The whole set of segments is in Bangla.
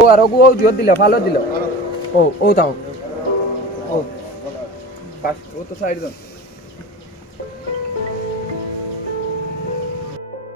ও, আর ওগু, ও জোর দিল, ভালো দিল। ও ও তাও ও। ও তো সাইড দাও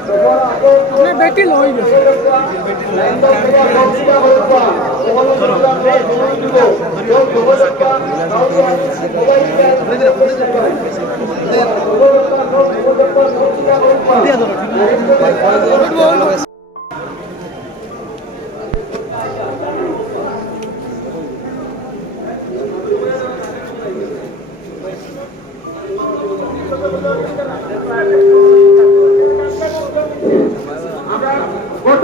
করে আপনাদের আমরা দেখাই বসে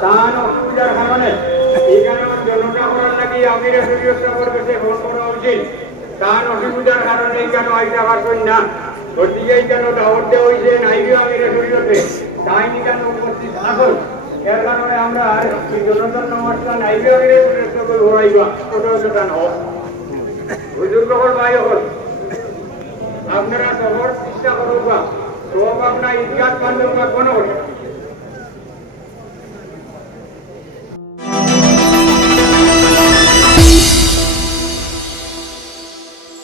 তার অসুবিধার কারণে এখানে জনতা করার নাকি আমি করা উচিত। তার অসুবিধার কারণে এখানে আইসা পারবেন না? গতিকে কারণে আমরা আর এই জনতার নামাজটা নাইবি আমি ঘোরাইবা হুজুর কখন ভাই হল? আপনারা শহর চেষ্টা করুক বা। সব আপনার ইতিহাস বান্ধব কোনো